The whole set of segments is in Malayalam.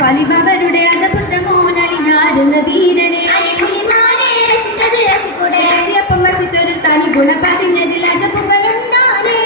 വലിമവരുടെ അതപുറ്റമോനലിഞ്ഞാരുന്ന വീരനെ രസിയപ്പം വസിച്ചൊരു തനി ഗുണ പതിഞ്ഞതിൽ അജപ്പുകളുണ്ടാനേ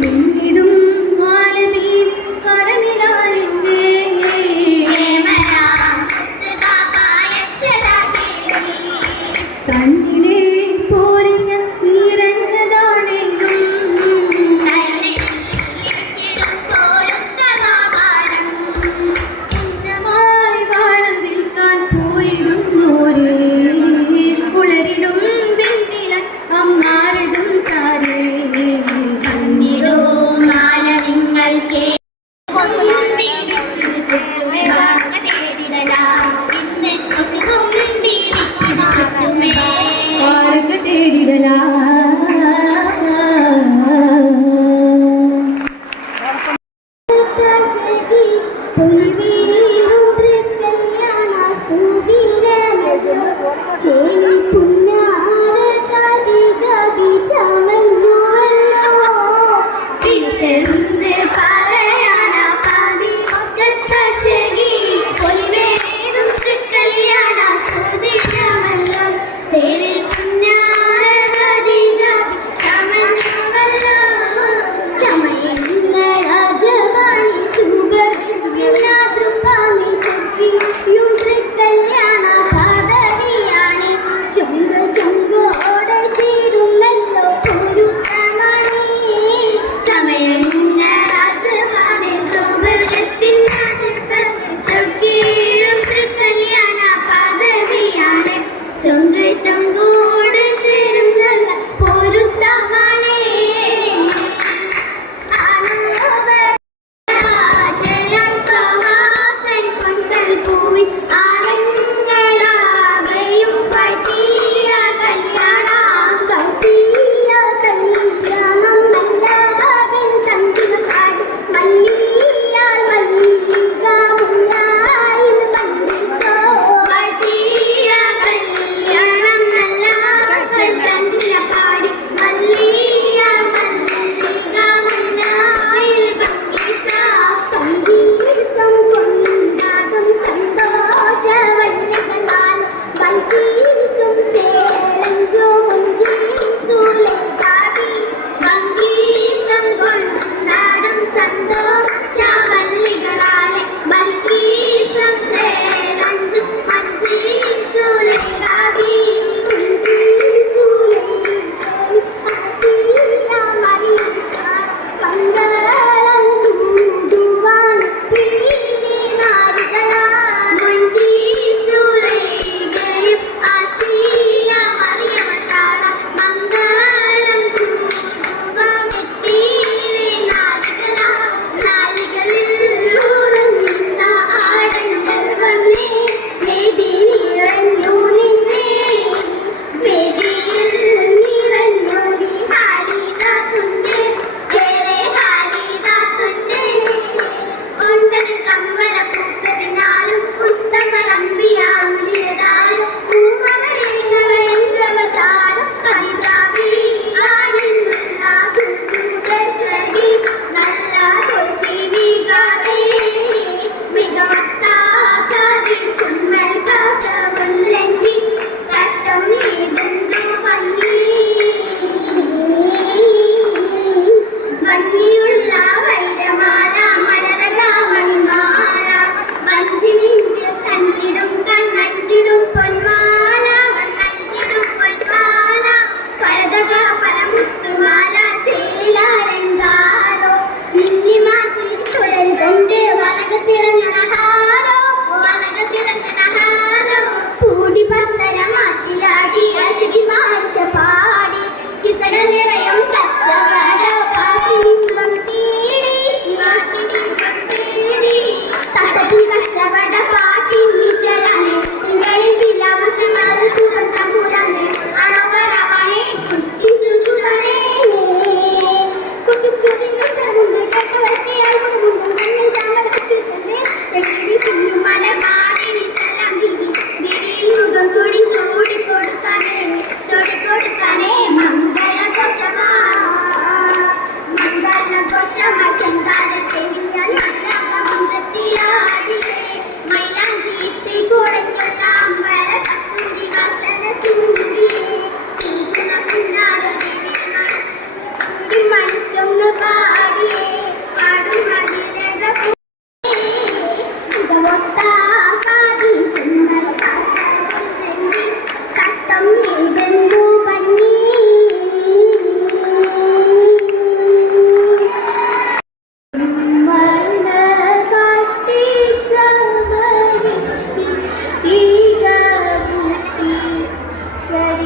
മിന്നിടും മാലമീൻ കരമിലായെങ്കേ കണ്ണിലെ പോരിശ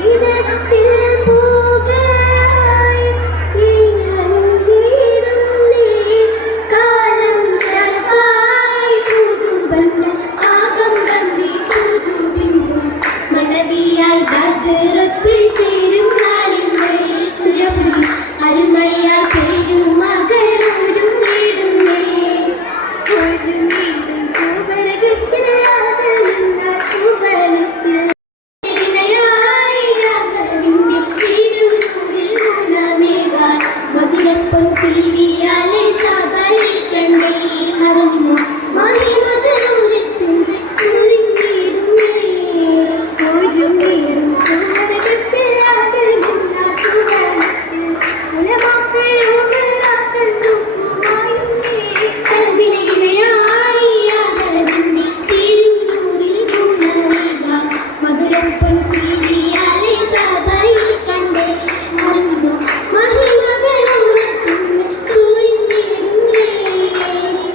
ഈണത്തിൽ പൂകളായി ഇളകിടുന്നേ കാലം ശരഫായി പുതുബന്ധ ആകം വന്ദി പുതുബിന്ദു മണവിയായി ബദറത്ത് ചേരും നാളിന്റെ സുരപുരി അരുമയായി പെരുമകളൊരും നേടുന്നേ ഒരു വീണ്ടും സുവർഗത്തിൽ ആകുന്ന സുവർണത്തിൽ മധുരപ്പം സീരിയാലെ സഭയിൽ കണ്ടേ അറിഞ്ഞു മഹിമകളുരത്തുണ്ട് ചുരുങ്ങിടുന്നേ ഒരു വീടും സുവർഗത്തിൽ ആകുന്ന സുവർണത്തിൽ ഉലമാക്കൾ ഉമറാക്കൾ സുഖമായുന്നേ കൽബിലെ ഇണയായി അകലതിന്റെ തിരുനൂറിൽ ഗുണമേക മധുരപ്പം സീരിയാലെ സഭയിൽ കണ്ടേ അറിഞ്ഞു മഹിമകളുരത്തുണ്ട് ചുരുങ്ങിടുന്നേ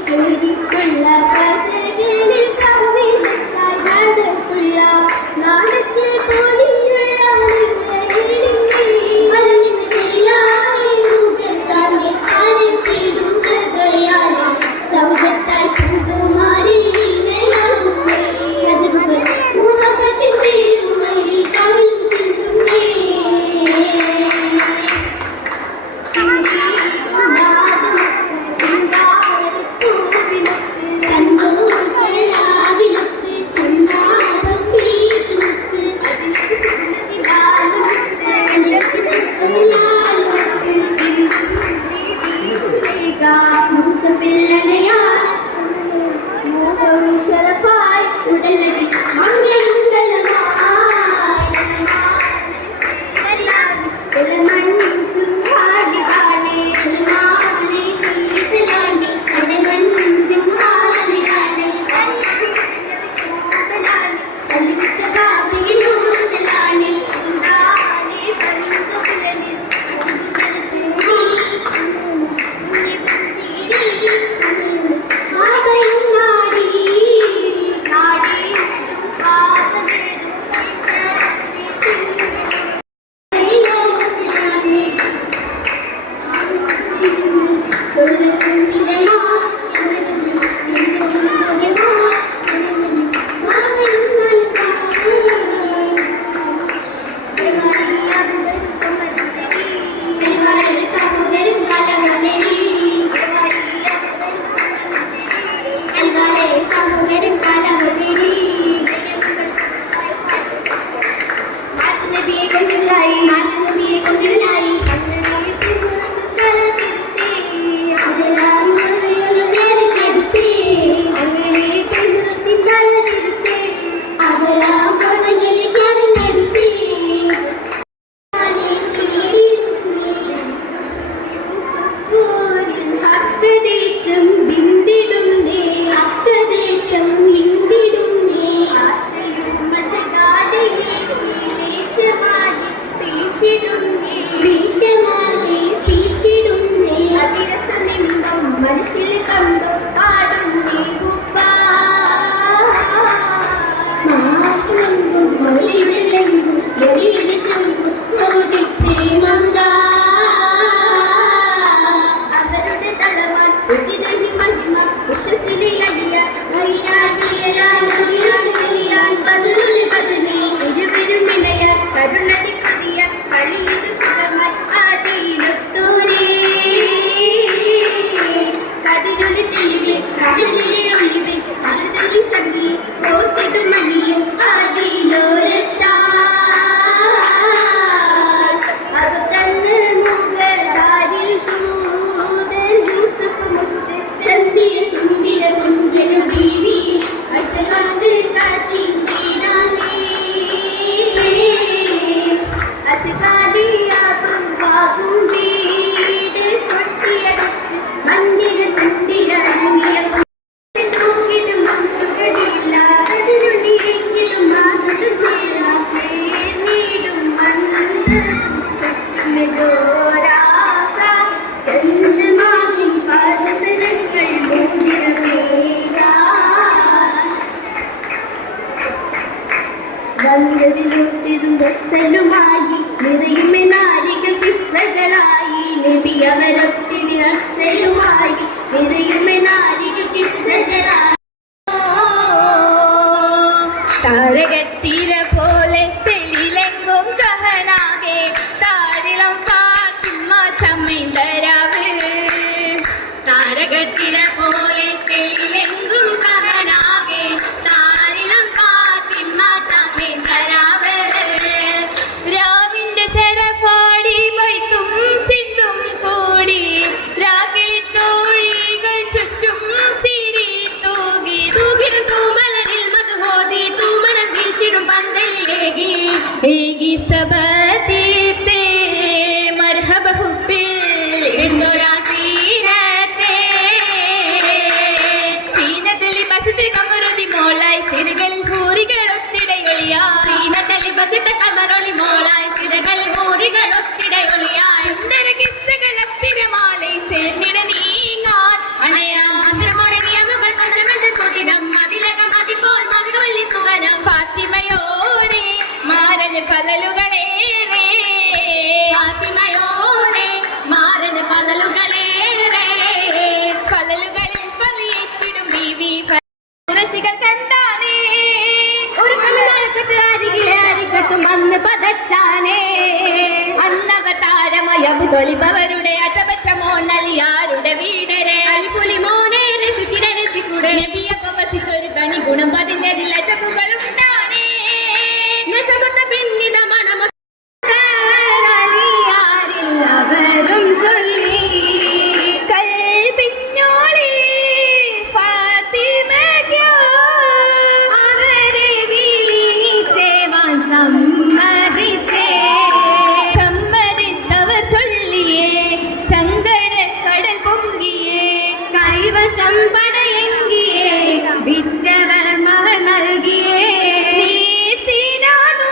ചൊരിക്കുള്ള കഥകളിൽ കവിതത്തായി നടത്തുള്ള നാടത്തിൽ തോലിലുള്ള മരുന്നിന് ശരിയായി മുഖത്താന്റെ ആരത്തിടും കഥയാലെ സൗജത്തായി പുതുമാരി വീണയാകുന്നേ രജബുകൾ മുഹബത്തിൻ പെരുമയിൽ കവിളും ചിന്തുന്നേ ശരഫായി ഉടലടി സഹോദരൻ കാലവരി നബിയെ കൊണ്ടില്ലായി she കണ്ടാകെ താരിളം ഫാത്തിമ ചമ്മീന്തരാവ് താരകത്തിര പോലെ തെളിലെങ്കും കാണാകെ താരിളം ഫാത്തിമ ചമ്മീന്തരാവ് രാവിന്റെ ശരഫാടി വൈത്തും ചിന്തും കൂടി രാഗിളി തോഴികൾ ചുറ്റും ചിരി തൂകി തൂകിടും തൂമലരിൽ മധുഹോതി തൂമണം വീശിടും പന്തലിലേകി ഏകി സബതീത്തെ മർഹബ ഹുബ്ബിൽ എന്തൊരാ സീനത്തെ സീനത്തിൽ ബസത്തെ കമറുതി മോളായി സിരകളിൽ ഹൂറികൾ ഒത്തിടയൊളിയായി സീനത്തലി ബസിത്ത കമറൊളി മോളായി സിരകൾ ഊരികൾ ഒത്തിടയൊളിയായി സുന്ദര കിസ്സകൾ അത്തിരമാലൈ ചേർന്നിട നീങ്ങാൻ അണയാ മന്ത്രമോടെ നിയമുകൾ പന്ത്രണ്ട് സുദിനം മതിലകം അതിപ്പോൾ മധുവല്ലി സുവനം ഫാത്തിമയോരെ മാരന് ഫലലുകളേറെ ഫാത്തിമയോരെ മാരന് ഫലലുകളേറെ ഫലലുകളിൽ ഫലിയേറ്റിടും ബീവി കുറശികൾ കണ്ടാനേ ഒരു കമലാരക്കത്ത് അരികിലെ അരികത്തും അന്ന് പതച്ചാനേ അന്നവതാരമയബു തൊലിപവരുടെ അജപറ്റ മോനലിയാരുടെ വീടരെ അലിപുലി മോനെ രസിച്ചിട രസിക്കൂടെ നബിയപ്പം വസിച്ചൊരു തനി ഗുണം പതിഞ്ഞതിൽ അജബുകൾ ഉണ്ടാനേ നസമത്ത പിന്നിത മണമ അവരും ചൊല്ലി കൽബിഞ്ഞോളി ഫാത്തിമയ്ക്കോ അവരെ വിളിച്ചേവാൻ സമ്മതിച്ചേ സമ്മതിത്തവർ ചൊല്ലിയേ സങ്കട കടൽ പൊങ്ങിയേ കൈവശം പടയെങ്കിയേ വിറ്റവർ മഹ നൽകിയേ നീത്തിനാനൂ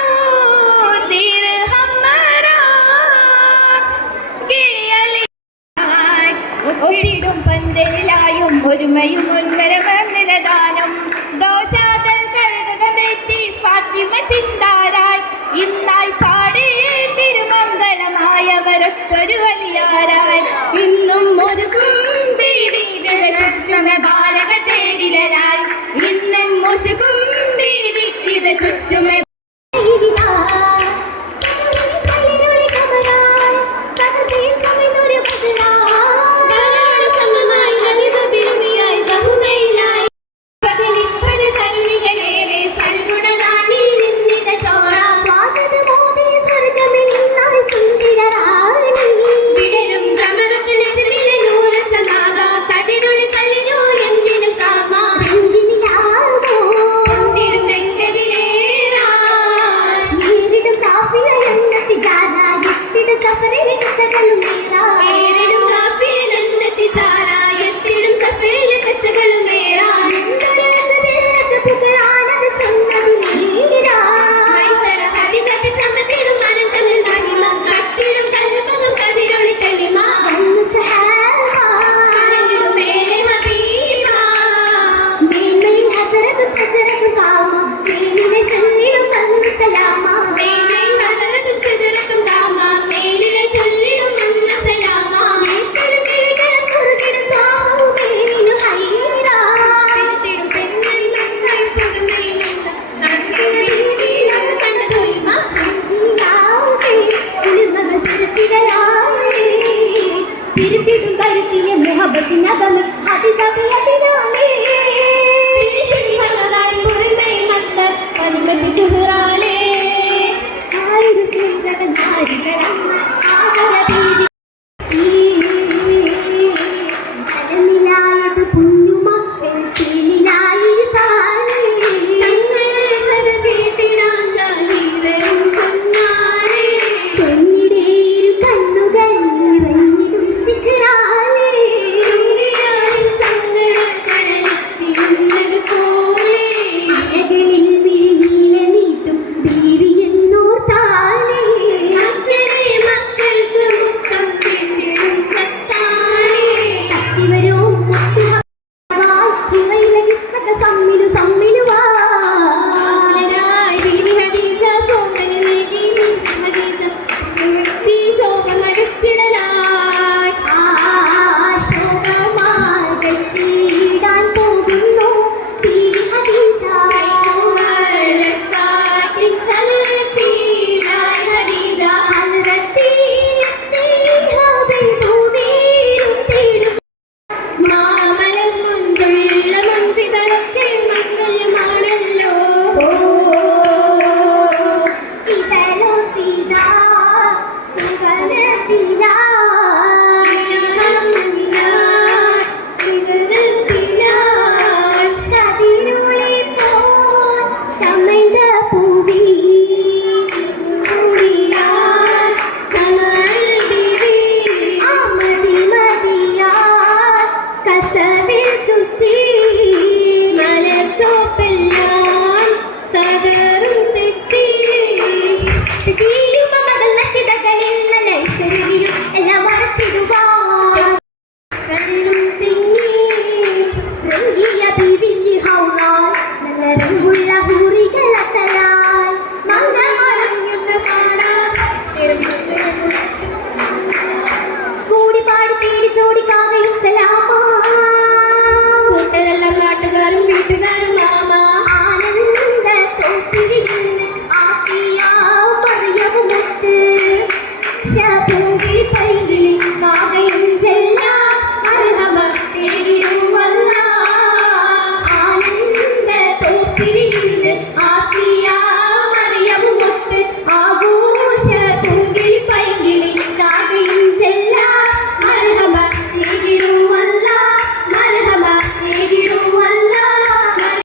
ദിർഹം മറാൻ ഗിയലി ഒത്തിടും പന്തലിലായും ഒരുമയും ഒൻപരമംഗലദാനം ദോഷാതൽ കഴുകുക വ്യക്തി ഫാത്തിമ ചിന്താരായി ഇന്നായി പാടിയേ തിരുമംഗളമായവരൊത്തൊരു വലിയാരായി ഇന്നും ഒരു കുംബീടികൾ ചുറ്റുമ ബാലക തേടിലായി ഇന്നും മുശുകും ബീഡിക്കിത ചുറ്റുമ വിടരും കമറത്തിനെതിരെ നൂറസമാകാ കതിരൊളി തളിരോ എന്തിനു കാമാ ഒന്നിടും രംഗതിലേറാ ഏറിടും കാഫിലെന്നെത്തി ചാരാ എത്തിടും സഫറിലെ കസകളുമേറാ മൈസര ഹരിസഭി സമത്തിടും അനന്തമിൽ മഹിമ കത്തിടും കൽപ്പകം കതിരൊളി തെളിമ അലഞ്ഞിടും മേലെ ഹബീബ മേനയും ഹസരത്തും ശജറത്തും കാമ മേലിലെ ചൊല്ലിടും വന്ന സലാമ തിരുത്തിടും പെണ്ണയും നന്നായി പുതുമയും കണ്ട തൊലിമ തിരുത്തിടും കരുത്തിയ മുഹബത്തിനകമ അതിസഭയതിനാലേ തിരുശിവനായി പുറമേയും അത്തർ പതിമതി ശുഹ്റാലേ ആയിരം സുന്ദര നാരികളമ്മ ആദരവീതി ജലമിലായത് പുഞ്ഞുമക്കൾ ചീലിലായിരുത്താലേ തങ്ങളെ കഥ കേട്ടിടാൻ സഹീതരും ചൊന്നാരേ ചൊന്നിടേരു കണ്ണുകൾ നിറഞ്ഞിടും ദിക്റാലേ ചുണ്ടിലായും സങ്കട കടലെത്തിയുന്നത് പോലെ ഇലകളിൽ വിഴിനീല നീട്ടും കൂട്ടരെല്ലാം നാട്ടുകാരും വീട്ടുകാരും മാമ ആസിയ മറിയവും മുത്ത് ശബൂരി